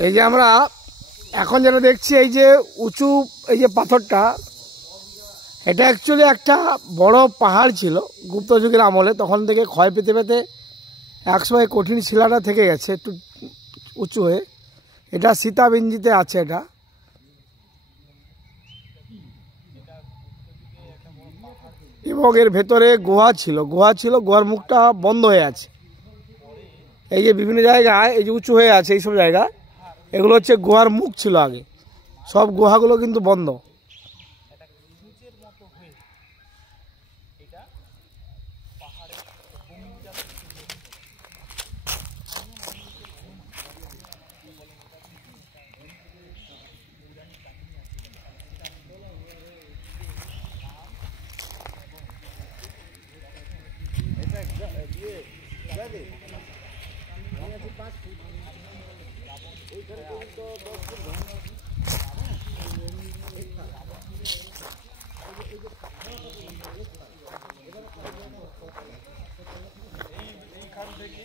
এই যে আমরা এখন যেটা দেখছি, এই যে উঁচু এই যে পাথরটা, এটা অ্যাকচুয়ালি একটা বড় পাহাড় ছিল গুপ্ত যুগের আমলে। তখন থেকে ক্ষয় পেতে পেতে একসময় কঠিন শিলাটা থেকে গেছে একটু উঁচু হয়ে। এটা সীতাবিঞ্জিতে আছে এটা। এবং এর ভেতরে গুহা ছিল, গুহার মুখটা বন্ধ হয়ে আছে। এই যে বিভিন্ন জায়গায় এই যে উঁচু হয়ে আছে এইসব জায়গা, এগুলো হচ্ছে গুহার মুখ ছিল আগে। সব গুহাগুলো কিন্তু বন্ধ। এইখান থেকে